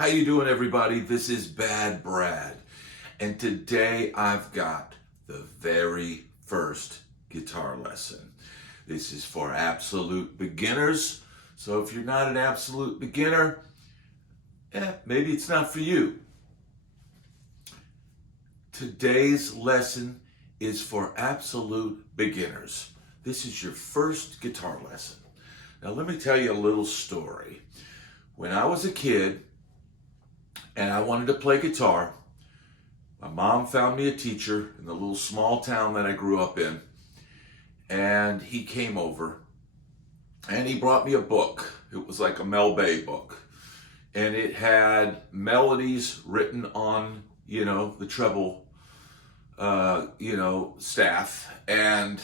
How you doing, everybody? This is Bad Brad, and today I've got the very first guitar lesson. This is for absolute beginners, so if you're not an absolute beginner, maybe it's not for you. Today's lesson is for absolute beginners. This is your first guitar lesson. Now let me tell you a little story. When I was a kid, and I wanted to play guitar, my mom found me a teacher in the little small town that I grew up in, and he came over and he brought me a book. It was like a Mel Bay book, and it had melodies written on, the treble, staff, and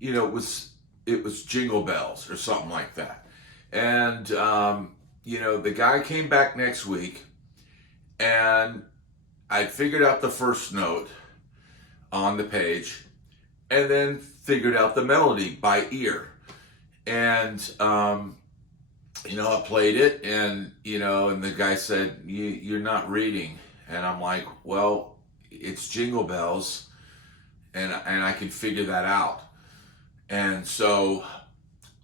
it was Jingle Bells or something like that. And the guy came back next week, and I figured out the first note on the page, and then figured out the melody by ear. And, I played it, and the guy said, you're not reading. And I'm like, well, it's Jingle Bells, and I can figure that out. And so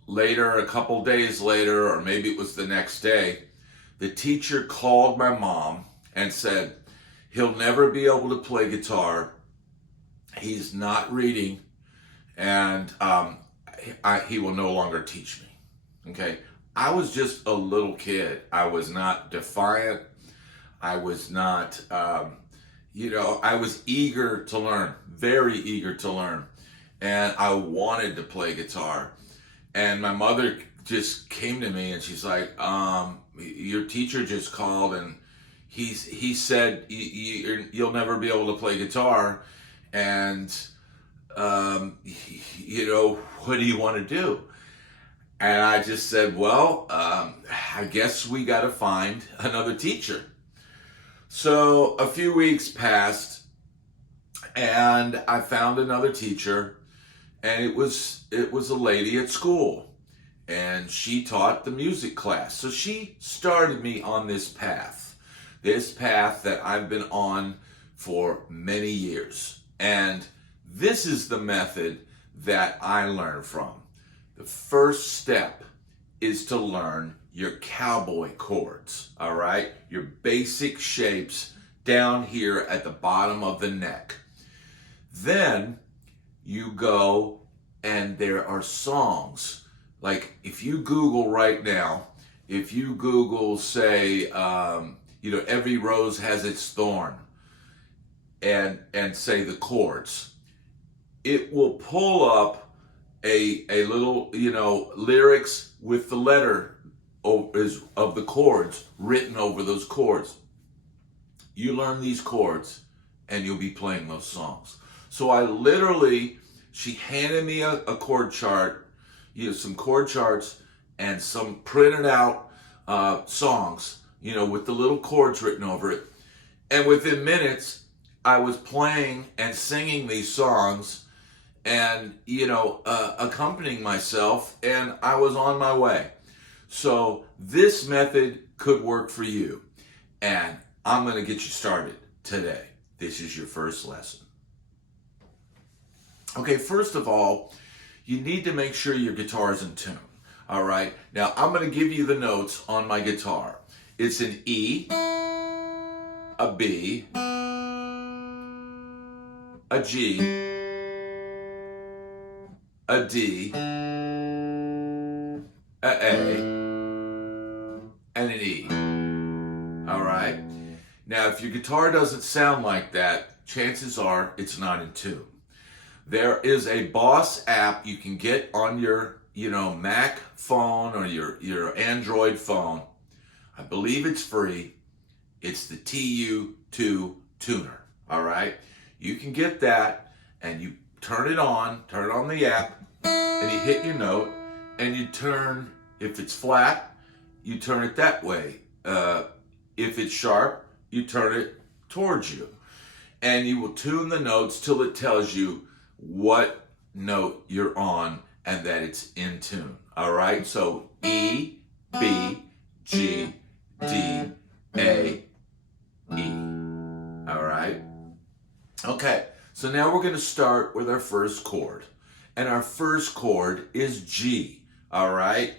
later, a couple days later, or maybe it was the next day, the teacher called my mom and said, he'll never be able to play guitar. He's not reading, and he will no longer teach me. Okay? I was just a little kid. I was not defiant. I was not, I was eager to learn, very eager to learn. And I wanted to play guitar. And my mother just came to me and she's like, your teacher just called and he said you'll never be able to play guitar, and what do you want to do? And I just said, well, I guess we got to find another teacher. So a few weeks passed and I found another teacher, and it was a lady at school, and she taught the music class. So she started me on this path that I've been on for many years. And this is the method that I learned from. The first step is to learn your cowboy chords, all right? Your basic shapes down here at the bottom of the neck. Then you go, and there are songs. Like if you Google right now, if you Google, say, every rose has its thorn, and say the chords, it will pull up a little, lyrics with the letter of the chords written over those chords. You learn these chords, and you'll be playing those songs. So she handed me a chord chart, some chord charts, and some printed out songs, with the little chords written over it. And within minutes, I was playing and singing these songs and, accompanying myself, and I was on my way. So this method could work for you. And I'm going to get you started today. This is your first lesson. Okay, first of all, you need to make sure your guitar is in tune. All right? Now, I'm going to give you the notes on my guitar. It's an E, a B, a G, a D, a A, and an E. All right? Now, if your guitar doesn't sound like that, chances are it's not in tune. There is a Boss app you can get on your, Mac phone or your Android phone. I believe it's free. It's the TU2 tuner, all right? You can get that, and you turn it on the app, and you hit your note, and you turn, if it's flat, you turn it that way. If it's sharp, you turn it towards you. And you will tune the notes till it tells you what note you're on and that it's in tune. All right? So E, B, G, D, A, E. All right? Okay, so now we're going to start with our first chord. And our first chord is G. All right?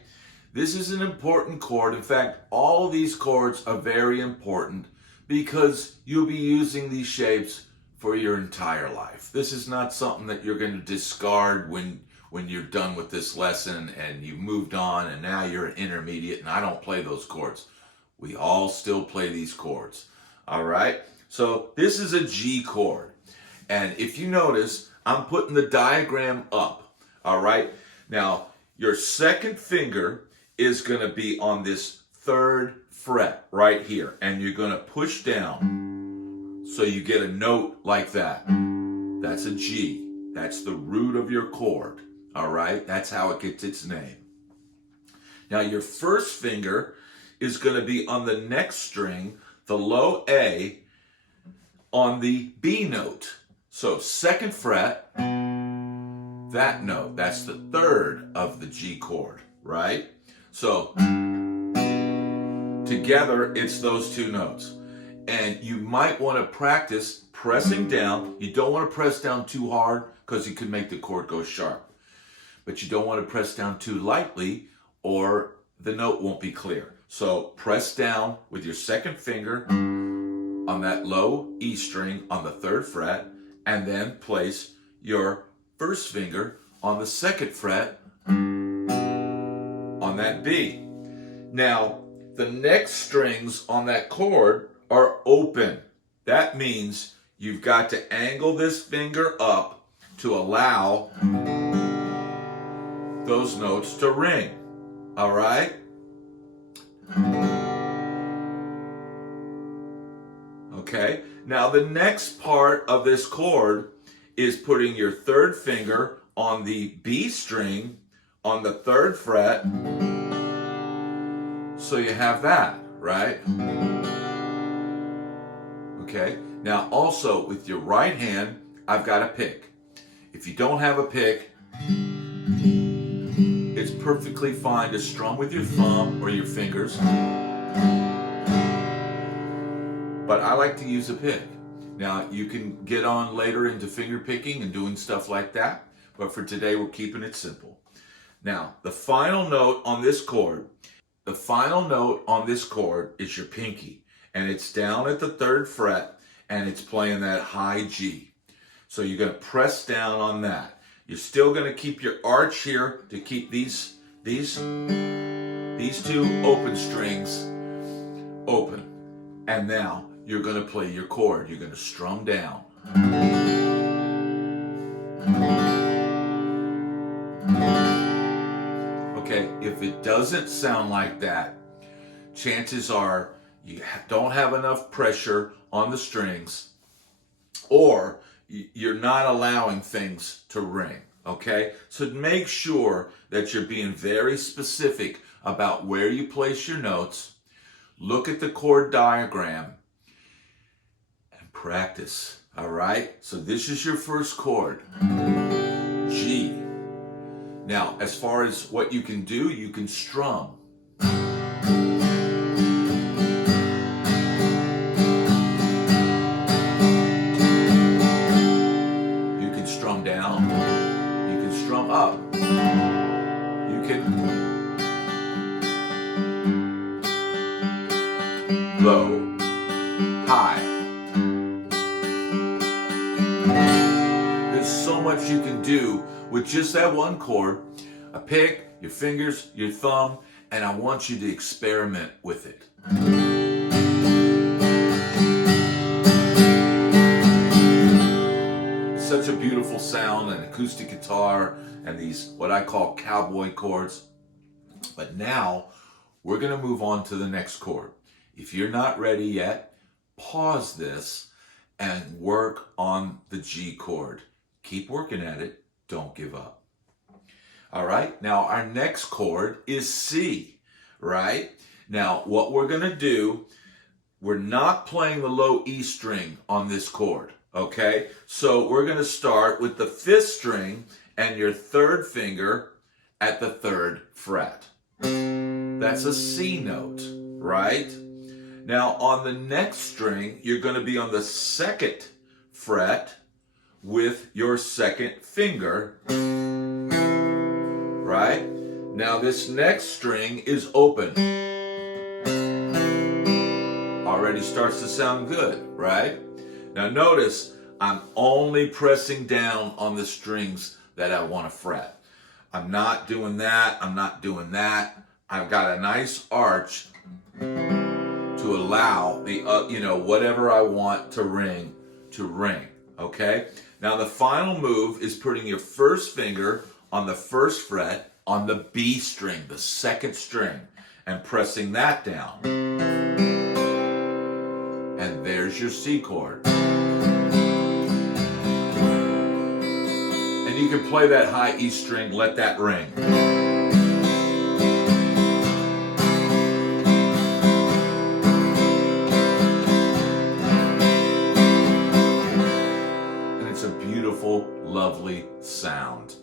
This is an important chord. In fact, all of these chords are very important because you'll be using these shapes for your entire life. This is not something that you're going to discard when you're done with this lesson and you've moved on and now you're an intermediate and I don't play those chords. We all still play these chords. All right? So this is a G chord. And if you notice, I'm putting the diagram up. All right? Now, your second finger is going to be on this third fret right here. And you're going to push down so you get a note like that. That's a G. That's the root of your chord. All right? That's how it gets its name. Now, your first finger is going to be on the next string, the low A, on the B note. So second fret, that note, that's the third of the G chord, right? So together, it's those two notes. And you might want to practice pressing down. You don't want to press down too hard because you can make the chord go sharp. But you don't want to press down too lightly or the note won't be clear. So press down with your second finger on that low E string on the third fret, and then place your first finger on the second fret on that B. Now, the next strings on that chord are open. That means you've got to angle this finger up to allow those notes to ring. All right? Okay, now the next part of this chord is putting your third finger on the B string on the third fret. So you have that, right? Okay, now also with your right hand, I've got a pick. If you don't have a pick, it's perfectly fine to strum with your thumb or your fingers. But I like to use a pick. Now, you can get on later into finger picking and doing stuff like that, but for today, we're keeping it simple. Now, the final note on this chord is your pinky, and it's down at the third fret, and it's playing that high G. So you're going to press down on that. You're still going to keep your arch here to keep these two open strings open. And now you're going to play your chord. You're going to strum down. Okay, if it doesn't sound like that, chances are you don't have enough pressure on the strings, or you're not allowing things to ring. Okay, so make sure that you're being very specific about where you place your notes. Look at the chord diagram and practice. All right, so this is your first chord, G. Now, as far as what you can do, you can strum. You can strum down. You can strum up. You can low, high. There's so much you can do with just that one chord, a pick, your fingers, your thumb, and I want you to experiment with it. It's such a beautiful sound, an acoustic guitar, and these, what I call cowboy chords. But now, we're going to move on to the next chord. If you're not ready yet, pause this and work on the G chord. Keep working at it. Don't give up. All right, now our next chord is C, right? Now, what we're going to do, we're not playing the low E string on this chord, okay? So we're going to start with the fifth string and your third finger at the third fret. That's a C note, right? Now on the next string, you're going to be on the second fret with your second finger, right? Now this next string is open. Already starts to sound good, right? Now notice, I'm only pressing down on the strings that I want to fret. I'm not doing that, I'm not doing that. I've got a nice arch to allow the, whatever I want to ring, okay? Now the final move is putting your first finger on the first fret on the B string, the second string, and pressing that down. And there's your C chord. And you can play that high E string, let that ring. And it's a beautiful, lovely sound.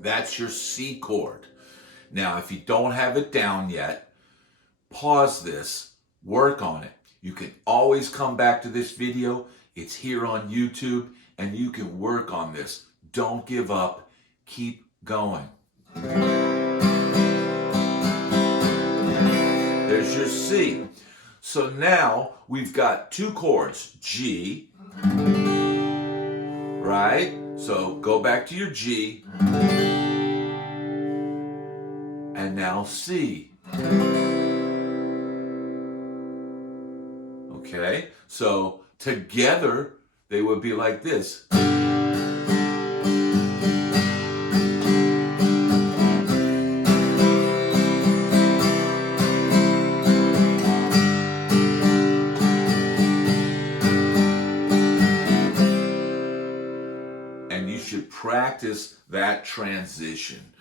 That's your C chord. Now, if you don't have it down yet, pause this, work on it. You can always come back to this video. It's here on YouTube, and you can work on this. Don't give up. Keep going. There's your C. So now we've got two chords, G, right? So go back to your G, and now C. Okay, so together they would be like this. And you should practice that transition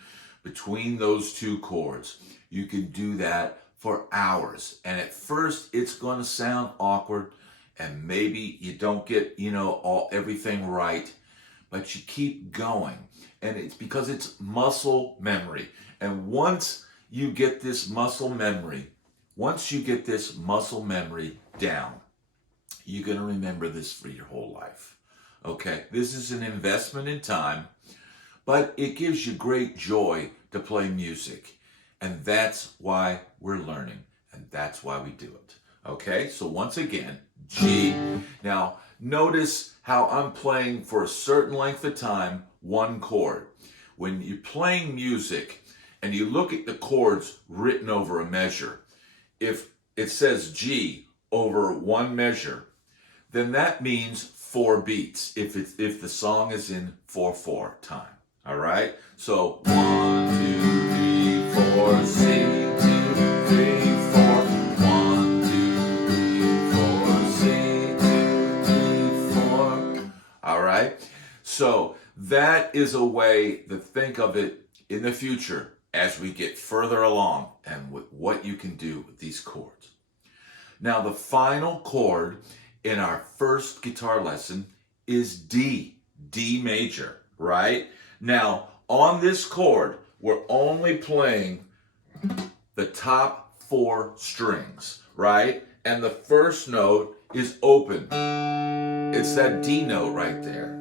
between those two chords. You can do that for hours. And at first it's going to sound awkward and maybe you don't get, everything right, but you keep going. And it's because it's muscle memory. And once you get this muscle memory down, you're going to remember this for your whole life. Okay, this is an investment in time, but it gives you great joy to play music. And that's why we're learning, and that's why we do it. Okay, so once again, G. Now, notice how I'm playing for a certain length of time, one chord. When you're playing music and you look at the chords written over a measure, if it says G over one measure, then that means 4 beats if the song is in 4/4 time. All right, so 1, 2, 3, 4, C, 2, 3, 4. 1, 2, 3, 4, C, 2, 3, 4. All right, so that is a way to think of it in the future as we get further along and with what you can do with these chords. Now, the final chord in our first guitar lesson is D major, right? Now, on this chord, we're only playing the top 4 strings, right? And the first note is open. It's that D note right there.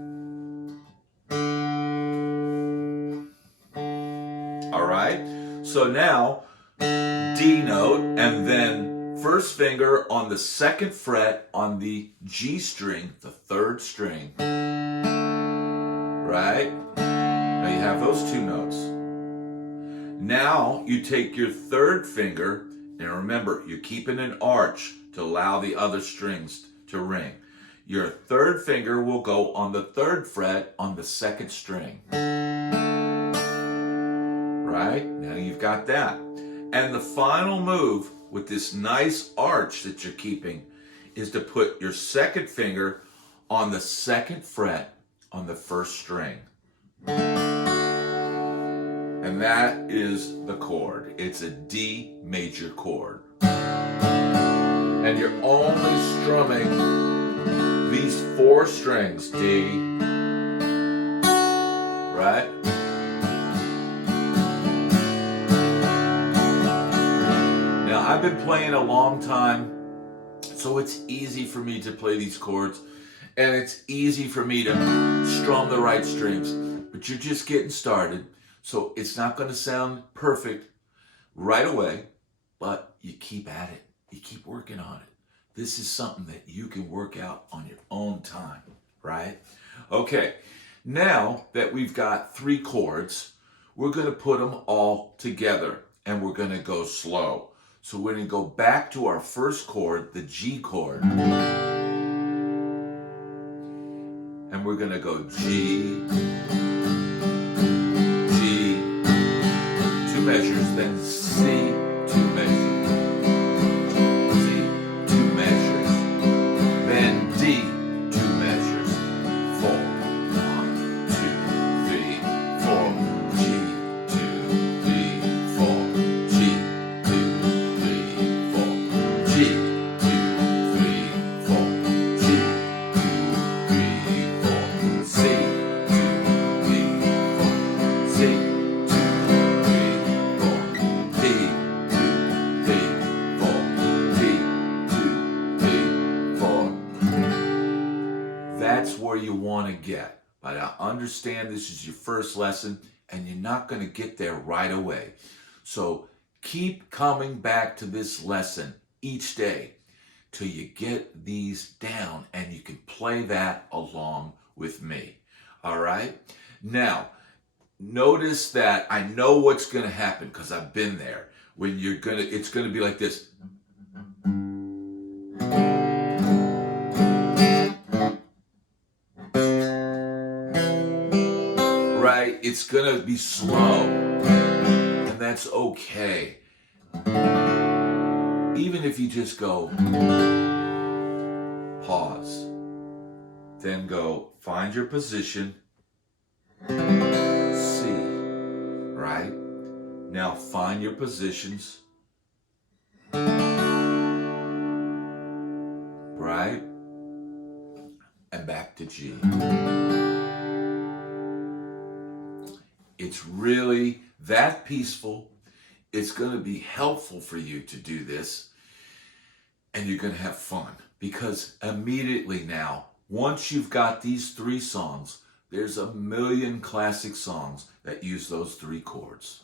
All right? So now, D note, and then first finger on the second fret on the G string, the 3rd string, right? Now you have those 2 notes. Now you take your 3rd finger, and remember, you're keeping an arch to allow the other strings to ring. Your 3rd finger will go on the 3rd fret on the 2nd string. Right? Now you've got that. And the final move with this nice arch that you're keeping is to put your 2nd finger on the 2nd fret on the 1st string. And that is the chord. It's a D major chord. And you're only strumming these 4 strings, D, right? Now, I've been playing a long time, So it's easy for me to play these chords, and it's easy for me to strum the right strings. But you're just getting started, so it's not going to sound perfect right away, but you keep at it. You keep working on it. This is something that you can work out on your own time, right? Okay, now that we've got 3 chords, we're going to put them all together, and we're going to go slow. So we're going to go back to our first chord, the G chord. And we're going to go G, G, 2 measures, then C, 2 measures, C, 2 measures, then D, 2 measures, 4, 1, 2, 3, 4, G, 2, 3, 4, G, 2, 3, 4, G, 2, 3, 4, G, 2, 3, 4, C, 2, 3, 4, C, 2, 3, 4, D, 2, 3, 4, D, 2, 3, 4. That's where you want to get. But I understand this is your first lesson, and you're not going to get there right away. So keep coming back to this lesson each day till you get these down, and you can play that along with me. All right? Now, notice that I know what's going to happen because I've been there. When it's going to be like this. Right? It's going to be slow, and that's okay. Even if you just go pause, then go find your position, C, right? Now find your positions, right? And back to G. It's really that peaceful. It's going to be helpful for you to do this, and you're going to have fun, because immediately now, once you've got these 3 songs, there's a million classic songs that use those 3 chords.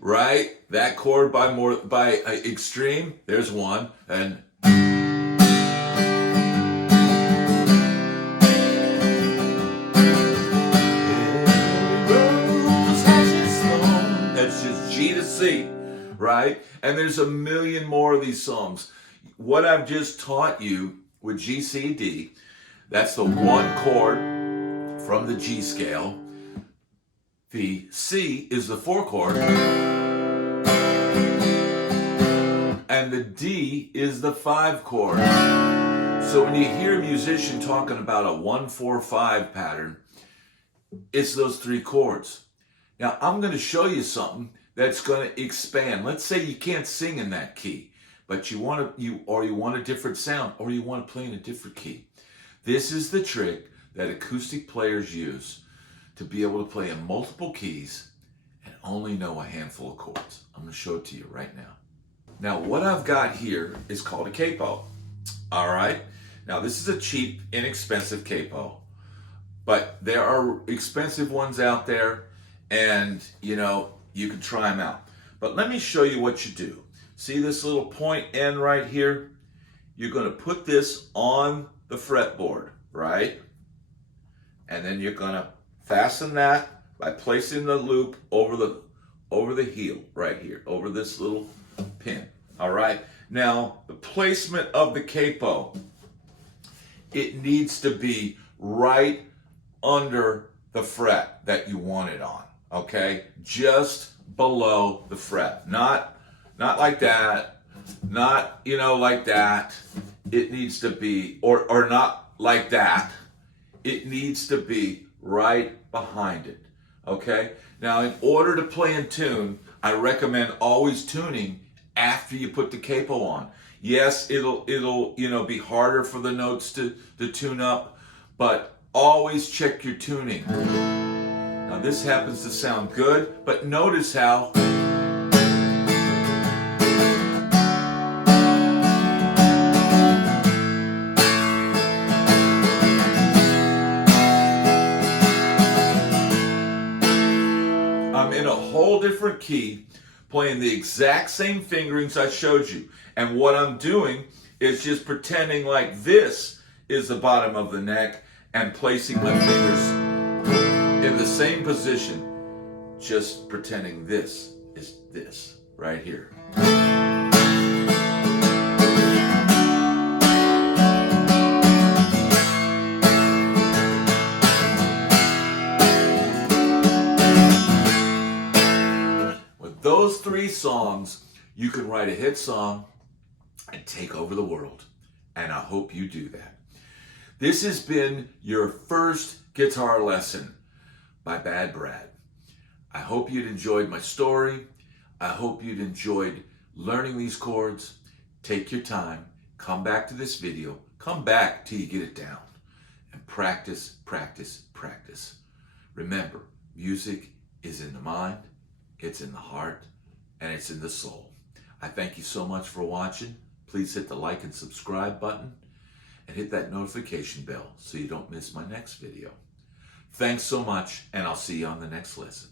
Right? That chord by Extreme, there's one, and that's just G to C, right? And there's a million more of these songs. What I've just taught you with G, C, D, that's the 1 chord from the G scale. The C is the 4 chord. And the D is the 5 chord. So when you hear a musician talking about a 1-4-5 pattern, it's those 3 chords. Now I'm going to show you something that's going to expand. Let's say you can't sing in that key, but you want a different sound, or you want to play in a different key. This is the trick that acoustic players use to be able to play in multiple keys and only know a handful of chords. I'm going to show it to you right now. Now, what I've got here is called a capo. All right? Now, this is a cheap, inexpensive capo, but there are expensive ones out there, and, you can try them out. But let me show you what you do. See this little point N right here? You're going to put this on the fretboard, right? And then you're going to fasten that by placing the loop over the heel right here, over this little pin. All right. Now, the placement of the capo, it needs to be right under the fret that you want it on. Okay, just below the fret, not like that, not like that. It needs to be, or not like that. It needs to be right behind it. Okay. Now, in order to play in tune, I recommend always tuning after you put the capo on. Yes, it'll be harder for the notes to tune up, but always check your tuning. Now this happens to sound good, but notice how I'm in a whole different key, playing the exact same fingerings I showed you. And what I'm doing is just pretending like this is the bottom of the neck and placing my fingers in the same position, just pretending this is this right here. With those 3 songs, you can write a hit song and take over the world. And I hope you do that. This has been your first guitar lesson by Bad Brad. I hope you'd enjoyed my story. I hope you'd enjoyed learning these chords. Take your time. Come back to this video. Come back till you get it down. And practice, practice, practice. Remember, music is in the mind, it's in the heart, and it's in the soul. I thank you so much for watching. Please hit the like and subscribe button and hit that notification bell so you don't miss my next video. Thanks so much, and I'll see you on the next lesson.